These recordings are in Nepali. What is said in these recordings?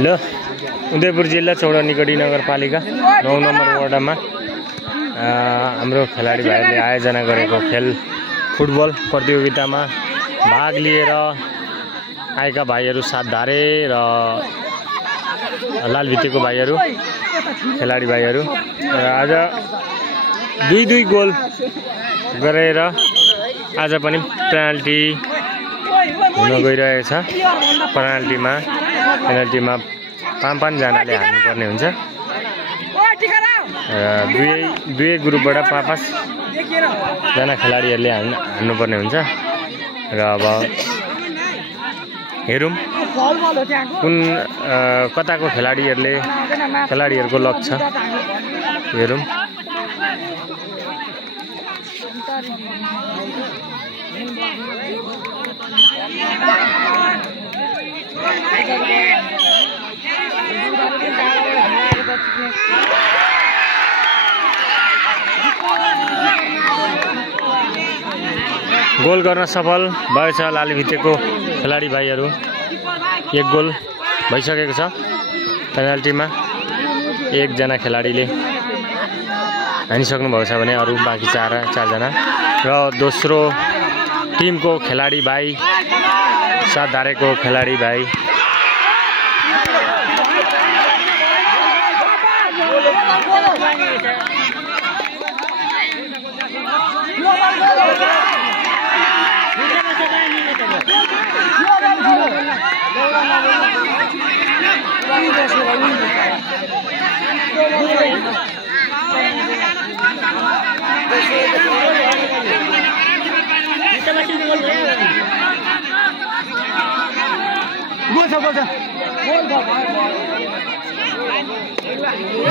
ल उदयपुर जिल्ला चौडानिगढी नगरपालिका 9 नम्बर वडामा हाम्रो खेलाडी भाइहरूले आयोजना गरेको खेल फुटबल प्रतियोगितामा भाग लिएर आएका भाइहरू सातधारे र लालभित्तेको भाइहरू खेलाडी भाइहरू र आज 2-2 गोल गरेर आज पनि पेनाल्टी हुन गइरहेको छ। पेनाल्टीमा 5-5 जनाले हान्नुपर्ने हुन्छ र दुई ग्रुपबाट 5-5 जना खेलाडीहरूले हान्नुपर्ने हुन्छ र अब हेरौँ कुन कताको खेलाडीहरूको लक छ हेरौँ। गोल गर्न सफल भएछ लालभित्तेको खेलाडी भाइहरू। 1 गोल भइसकेको छ पेनाल्टीमा। 1 जना खेलाडीले हानिसक्नु भएको छ भने अरू बाँकी 4 जना र दोस्रो टिमको खेलाडी भाइ सातधारेको खेलाडी भाइ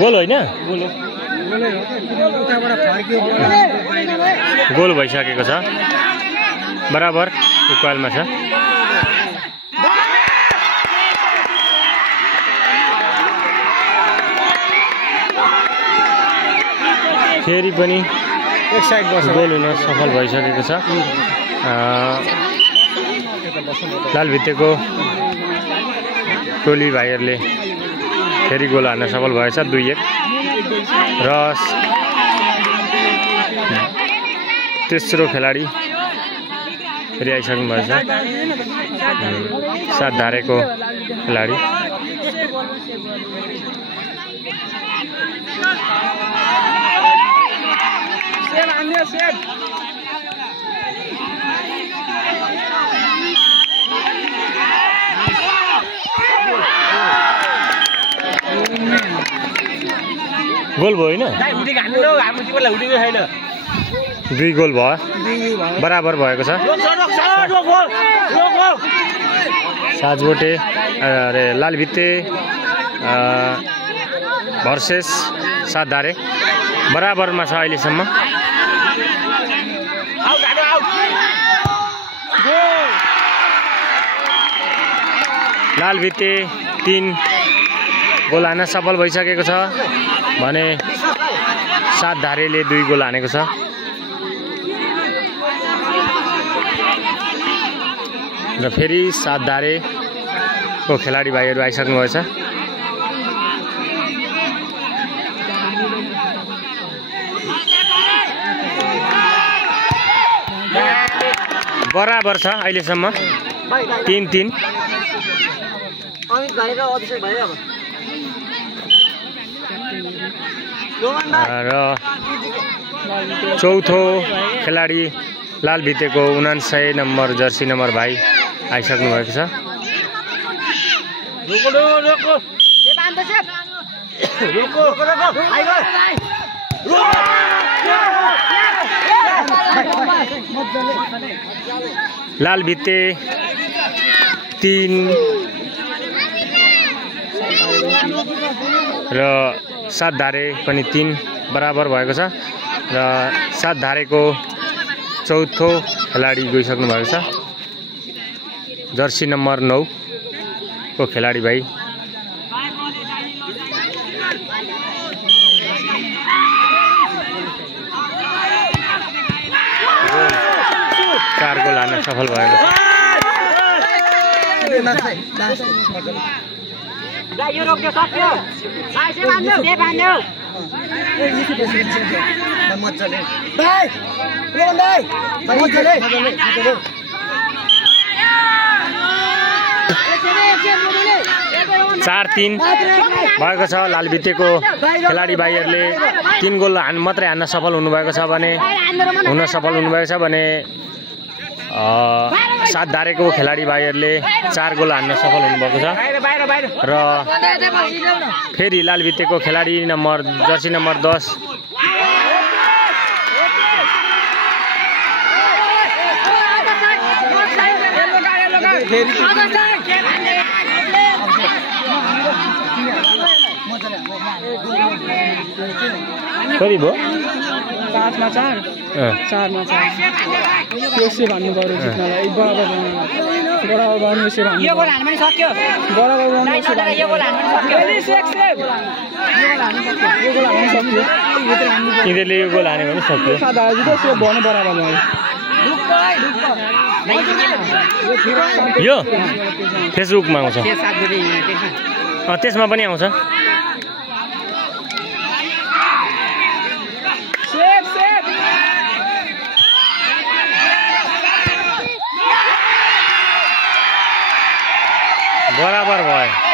गोल होइन गोल भइसकेको छ बराबर इक्वलमा छ। फेरि पनि एक साइड गोल हुन सफल भइसकेको छ। लालभित्तेको टोली भाइहरूले फेरि गोल हान्न सफल भएछ 2-1 र तेस्रो खेलाडी फेरि आइसक्नु भएछ सातधारेको खेलाडी। गोल भयो होइन 2 गोल भयो बराबर भएको छ। साजबोटे अरे लालभित्ते भर्सेस सातधारे बराबरमा छ अहिलेसम्म। लालभित्ते 3 गोल हान्न सफल भइसकेको छ भने सातधारेले 2 गोल हानेको छ। र फेरि सातधारेको खेलाडी भाइहरू आइसक्नु भएछ। बराबर छ अहिलेसम्म 3-3। र चौथो खेलाडी लालभित्तेको 49 नम्बर जर्सी नम्बर भाइ आइसक्नु भएको छ। लालभित्ते 3 र सातधारे पनि 3 बराबर भएको छ र सातधारेको चौथो खेलाडी गइसक्नु भएको छ जर्सी नम्बर 9 को खेलाडी भाइ। चार गोल हान्न सफल भएको छ। यो रोक्यो सक्यो आइसे बान्नु दे बान्नु मज्जाले भाइ रोहन भाइ मज्जाले मज्जाले 4-3 भएको छ। लालभित्तेको खेलाडी भाइहरूले 3 गोल मात्रै हान्न सफल हुनुभएको छ भने सातधारेको खेलाडी भाइहरूले 4 गोल हान्न सफल हुनुभएको छ। र फेरि लालभित्तेको खेलाडी जर्सी नम्बर 10 कति भयो 5 मा 4 4 मा 4 यसै भन्नु पर्यो जित्नलाई बराबर गर्नु यसै भन्नु यो गोल हान्न पनि सक्यो बराबर गर्नु यो गोल हान्न पनि सक्यो यो गोल हान्न सक्यो यिनीहरूले यो गोल हाने भने सक्यो साधारण जित्यो भन्नु बराबर भयो यो फेसबुकमा आउँछ त्यसमा पनि आउँछ बराबर भयो